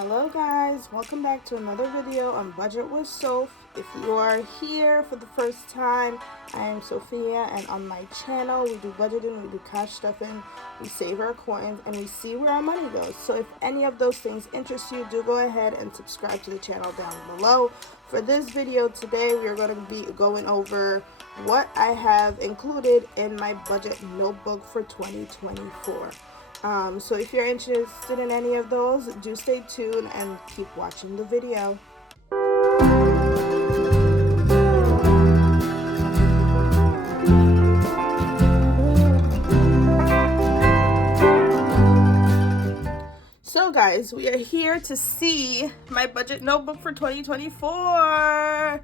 Hello guys, welcome back to another video on Budget with Soph. If you are here for the first time, I am Sophia, and on my channel we do budgeting, we do cash stuffing, we save our coins, and we see where our money goes. So if any of those things interest you, do go ahead and subscribe to the channel down below. For this video today, we are going to be going over what I have included in my budget notebook for 2024. So if you're interested in any of those, do stay tuned and keep watching the video. So guys, we are here to see my budget notebook for 2024.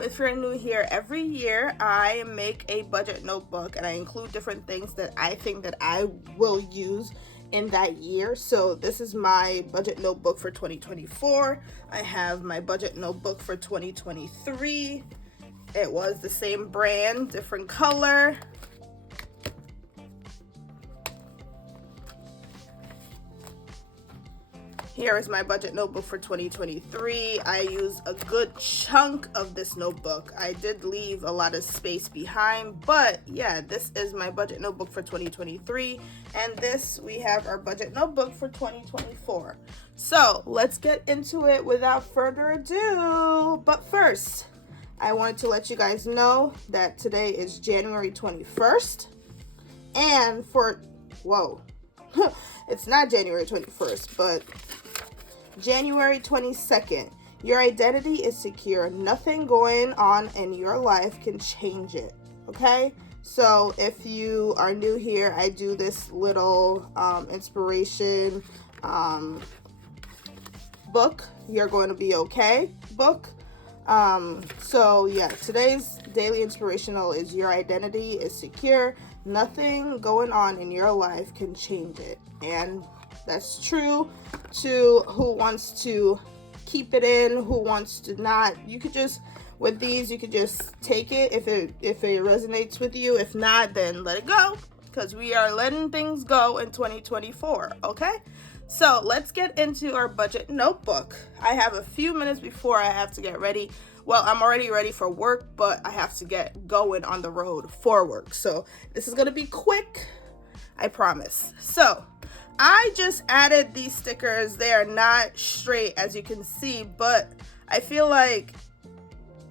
If you're new here, every year I make a budget notebook and I include different things that I think that I will use in that year. So this is my budget notebook for 2024. I have my budget notebook for 2023. It was the same brand, different color. Here is my budget notebook for 2023. I used a good chunk of this notebook. I did leave a lot of space behind, but yeah, this is my budget notebook for 2023. And this, we have our budget notebook for 2024. So let's get into it without further ado. But first, I wanted to let you guys know that today is January 21st. And it's not January 21st, but January 22nd. Your identity is secure. Nothing going on in your life can change it. Okay? So if you are new here, I do this little inspiration book. You're going to be okay book. So yeah, today's daily inspirational is your identity is secure. Nothing going on in your life can change it. And that's true to who wants to keep it in, who wants to not. You could just, with these, you could just take it if it resonates with you. If not, then let it go, because we are letting things go in 2024, okay? So let's get into our budget notebook. I have a few minutes before I have to get ready. Well, I'm already ready for work, but I have to get going on the road for work. So this is gonna be quick, I promise. So I just added these stickers. They are not straight, as you can see, but I feel like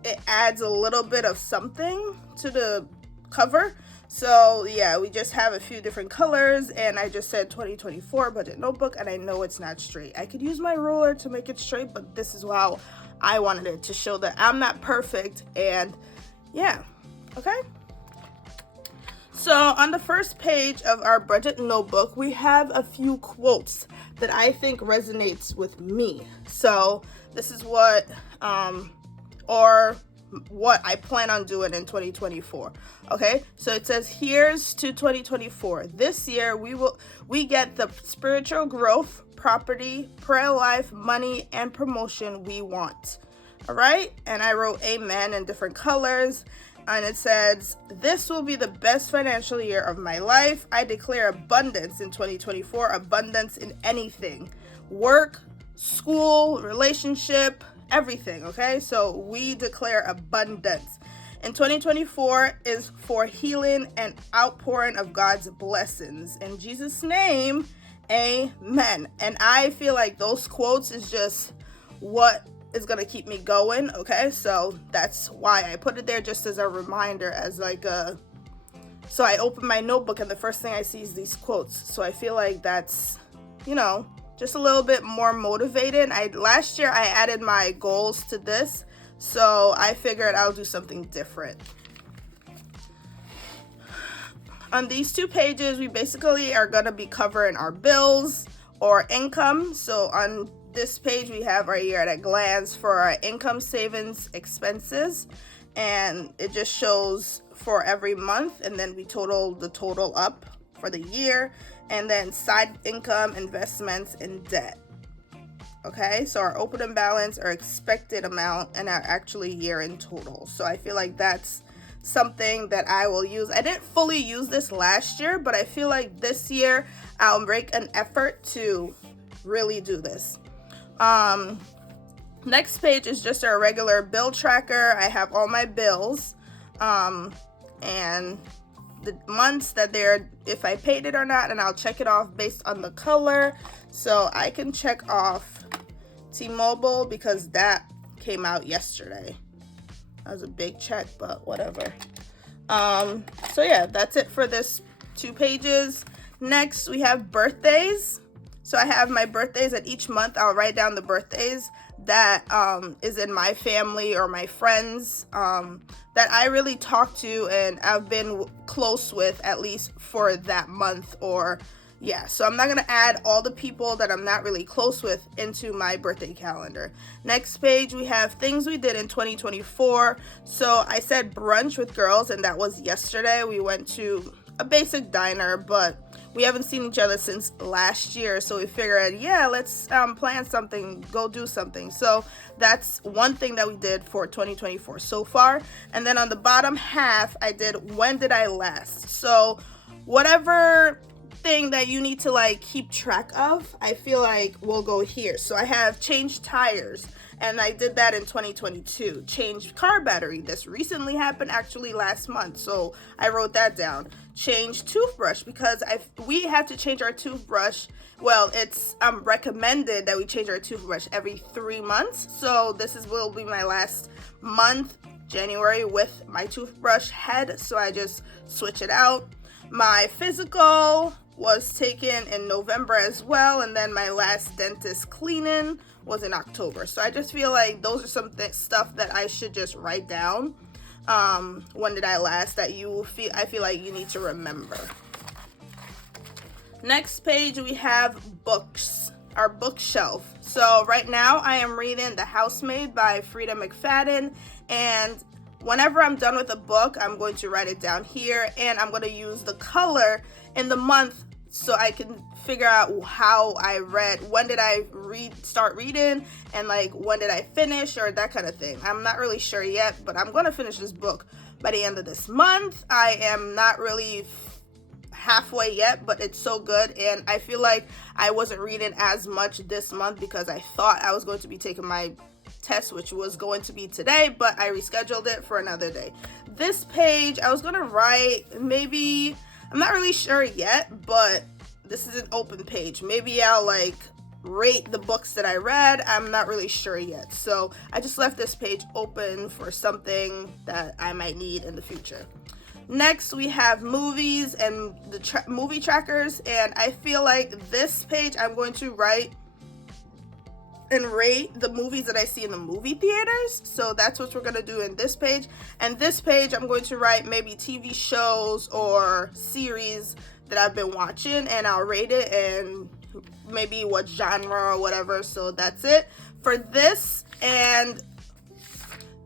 it adds a little bit of something to the cover. So yeah, we just have a few different colors, and I just said 2024 budget notebook, and I know it's not straight. I could use my ruler to make it straight, but this is how I wanted it to show that I'm not perfect. And yeah, okay. So on the first page of our budget notebook, we have a few quotes that I think resonates with me. So this is what I plan on doing in 2024. Okay, so it says, here's to 2024. This year we get the spiritual growth, property, prayer life, money, and promotion we want. All right, and I wrote amen in different colors. And it says, this will be the best financial year of my life. I declare abundance in 2024, abundance in anything, work, school, relationship, everything, okay? So we declare abundance. In 2024 is for healing and outpouring of God's blessings. In Jesus' name, amen. And I feel like those quotes is just what is gonna keep me going, okay? So that's why I put it there, just as a reminder, as like so I open my notebook and the first thing I see is these quotes. So I feel like that's, just a little bit more motivated. Last year I added my goals to this, so I figured I'll do something different. On these two pages, we basically are gonna be covering our bills or income. So on this page, we have our year at a glance for our income, savings, expenses, and it just shows for every month, and then we total the total up for the year, and then side income, investments, and debt. Okay, so our opening balance, our expected amount, and our actually year in total. So I feel like that's something that I will use. I didn't fully use this last year, but I feel like this year I'll make an effort to really do this. Next page is just our regular bill tracker. I have all my bills, and the months that they're, if I paid it or not, and I'll check it off based on the color. So I can check off T-Mobile because that came out yesterday. That was a big check, but whatever. So yeah, that's it for this 2 pages. Next, we have birthdays. So I have my birthdays, and each month I'll write down the birthdays that is in my family or my friends that I really talk to and I've been close with, at least for that month. Or yeah, so I'm not gonna add all the people that I'm not really close with into my birthday calendar. Next page, we have things we did in 2024. So I said brunch with girls, and that was yesterday. We went to a basic diner, but we haven't seen each other since last year, so we figured, yeah, let's plan something, go do something. So that's one thing that we did for 2024 so far. And then on the bottom half, I did when did I last. So whatever thing that you need to like keep track of, I feel like will go here. So I have changed tires, and I did that in 2022. Changed car battery. This recently happened, actually last month, so I wrote that down. Changed toothbrush, because we have to change our toothbrush. Well, it's recommended that we change our toothbrush every 3 months. So this will be my last month, January, with my toothbrush head. So I just switch it out. My physical was taken in November as well, and then my last dentist cleaning was in October. So I just feel like those are some stuff that I should just write down. When did I last, that I feel like you need to remember. Next page, we have books, our bookshelf. So right now I am reading The Housemaid by Frida McFadden, and whenever I'm done with a book, I'm going to write it down here, and I'm going to use the color in the month so I can figure out how I read, when did I start reading, and like when did I finish, or that kind of thing. I'm not really sure yet, but I'm going to finish this book by the end of this month. I am not really halfway yet, but it's so good, and I feel like I wasn't reading as much this month because I thought I was going to be taking my test, which was going to be today, but I rescheduled it for another day. This page, I was going to write, maybe, I'm not really sure yet, but this is an open page. Maybe I'll like rate the books that I read. I'm not really sure yet. So I just left this page open for something that I might need in the future. Next, we have movies and the movie trackers. And I feel like this page, I'm going to write and rate the movies that I see in the movie theaters. So that's what we're going to do in this page. And this page, I'm going to write maybe TV shows or series that I've been watching, and I'll rate it and maybe what genre or whatever. So that's it for this. And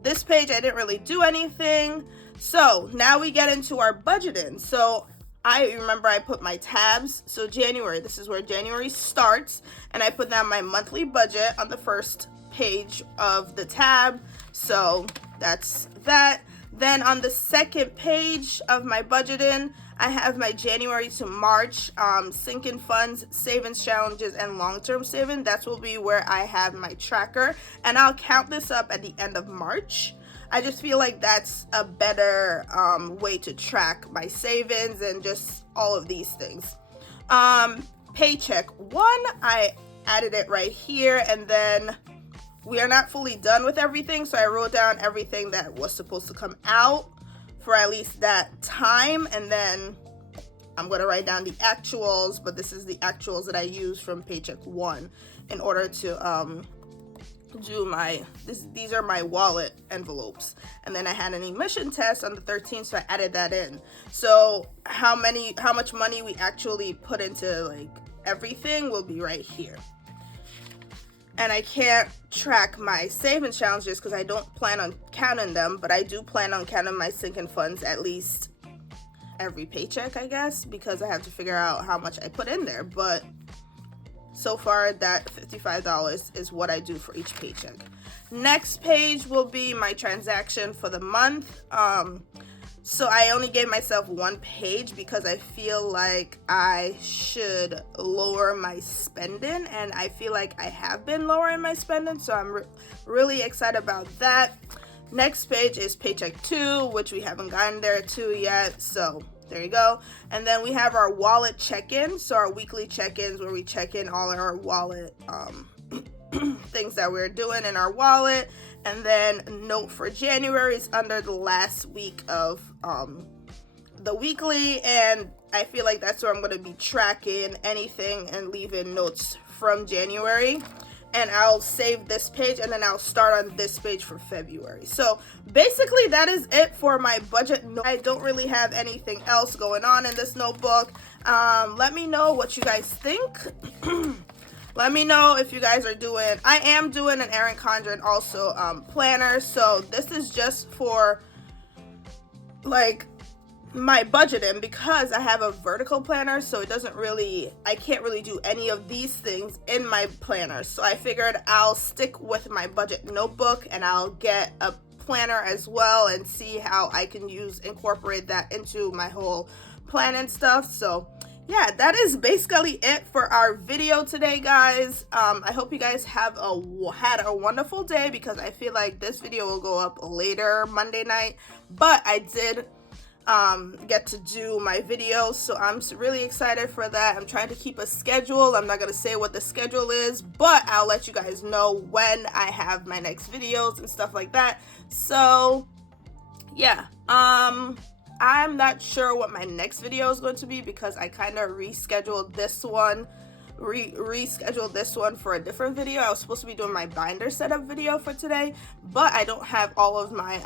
this page, I didn't really do anything. So now we get into our budgeting. So I remember I put my tabs. So January, this is where January starts, and I put down my monthly budget on the first page of the tab. So that's that. Then on the second page of my budgeting, I have my January to March sinking funds, savings challenges, and long-term saving. That will be where I have my tracker, and I'll count this up at the end of March. I just feel like that's a better way to track my savings and just all of these things. Paycheck 1, I added it right here, and then we are not fully done with everything, so I wrote down everything that was supposed to come out for at least that time, and then I'm going to write down the actuals, but this is the actuals that I use from Paycheck 1 in order to do these are my wallet envelopes. And then I had an emission test on the 13th, so I added that in. So how much money we actually put into like everything will be right here. And I can't track my savings challenges because I don't plan on counting them, but I do plan on counting my sinking funds at least every paycheck, I guess, because I have to figure out how much I put in there. But so far, that $55 is what I do for each paycheck. Next page will be my transaction for the month. So I only gave myself 1 page because I feel like I should lower my spending, and I feel like I have been lowering my spending, so I'm really excited about that. Next page is paycheck 2, which we haven't gotten there to yet, so there you go. And then we have our wallet check-in, so our weekly check-ins where we check in all our wallet things that we're doing in our wallet. And then note for January is under the last week of the weekly, and I feel like that's where I'm going to be tracking anything and leaving notes from January. And I'll save this page, and then I'll start on this page for February. So basically that is it for my budget. I don't really have anything else going on in this notebook. Let me know what you guys think. Let me know if you guys are doing, I am doing an Erin Condren also planner. So this is just for like my budgeting, because I have a vertical planner, so it doesn't really, I can't really do any of these things in my planner. So I figured I'll stick with my budget notebook, and I'll get a planner as well and see how I can incorporate that into my whole planning stuff. So yeah, that is basically it for our video today, guys. I hope you guys had a wonderful day, because I feel like this video will go up later Monday night, but I did get to do my videos, so I'm really excited for that. I'm trying to keep a schedule. I'm not going to say what the schedule is, but I'll let you guys know when I have my next videos and stuff like that. So yeah, I'm not sure what my next video is going to be, because I kind of rescheduled this one for a different video. I was supposed to be doing my binder setup video for today, but I don't have all of my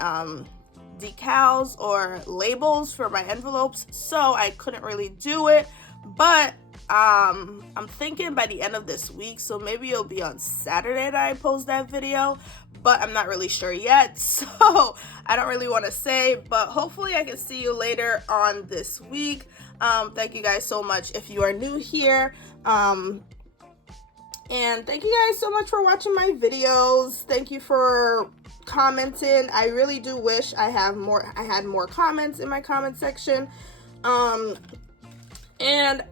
decals or labels for my envelopes, so I couldn't really do it. But I'm thinking by the end of this week, so maybe it'll be on Saturday that I post that video, but I'm not really sure yet, so I don't really want to say, but hopefully I can see you later on this week. Thank you guys so much if you are new here, and thank you guys so much for watching my videos. Thank you for commenting. I really do wish I had more comments in my comment section. And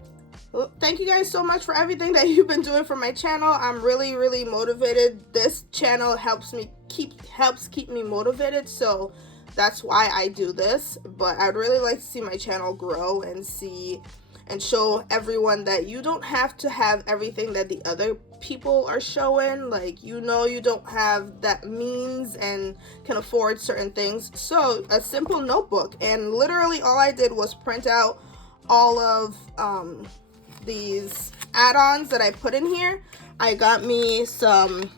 thank you guys so much for everything that you've been doing for my channel. I'm really motivated. This channel helps keep me motivated, so that's why I do this. But I'd really like to see my channel grow and show everyone that you don't have to have everything that the other people are showing. Like, you don't have that means and can afford certain things. So a simple notebook, and literally all I did was print out all of these add-ons that I put in here. I got me some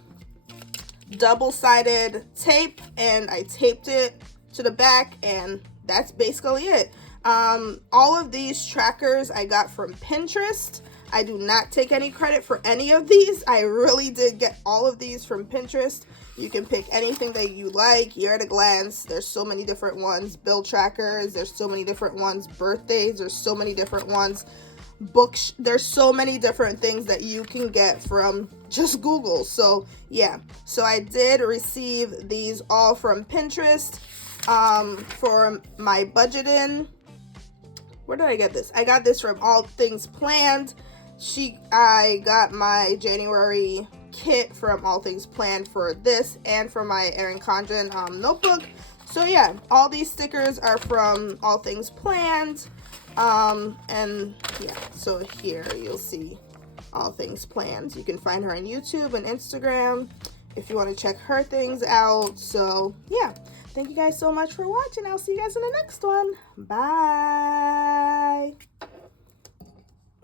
double-sided tape, and I taped it to the back, and that's basically it. All of these trackers I got from Pinterest. I do not take any credit for any of these. I really did get all of these from Pinterest. You can pick anything that you like. Year at a glance, there's so many different ones. Bill trackers, there's so many different ones. Birthdays, there's so many different ones. Books, there's so many different things that you can get from just Google. So yeah, so I did receive these all from Pinterest for my budgeting. Where did I get this? I got this from All Things Planned. I got my January kit from All Things Planned for this, and for my Erin Condren notebook. So yeah, all these stickers are from All Things Planned. And yeah, so here you'll see All Things Planned. You can find her on YouTube and Instagram if you want to check her things out. So yeah, thank you guys so much for watching. I'll see you guys in the next one. Bye.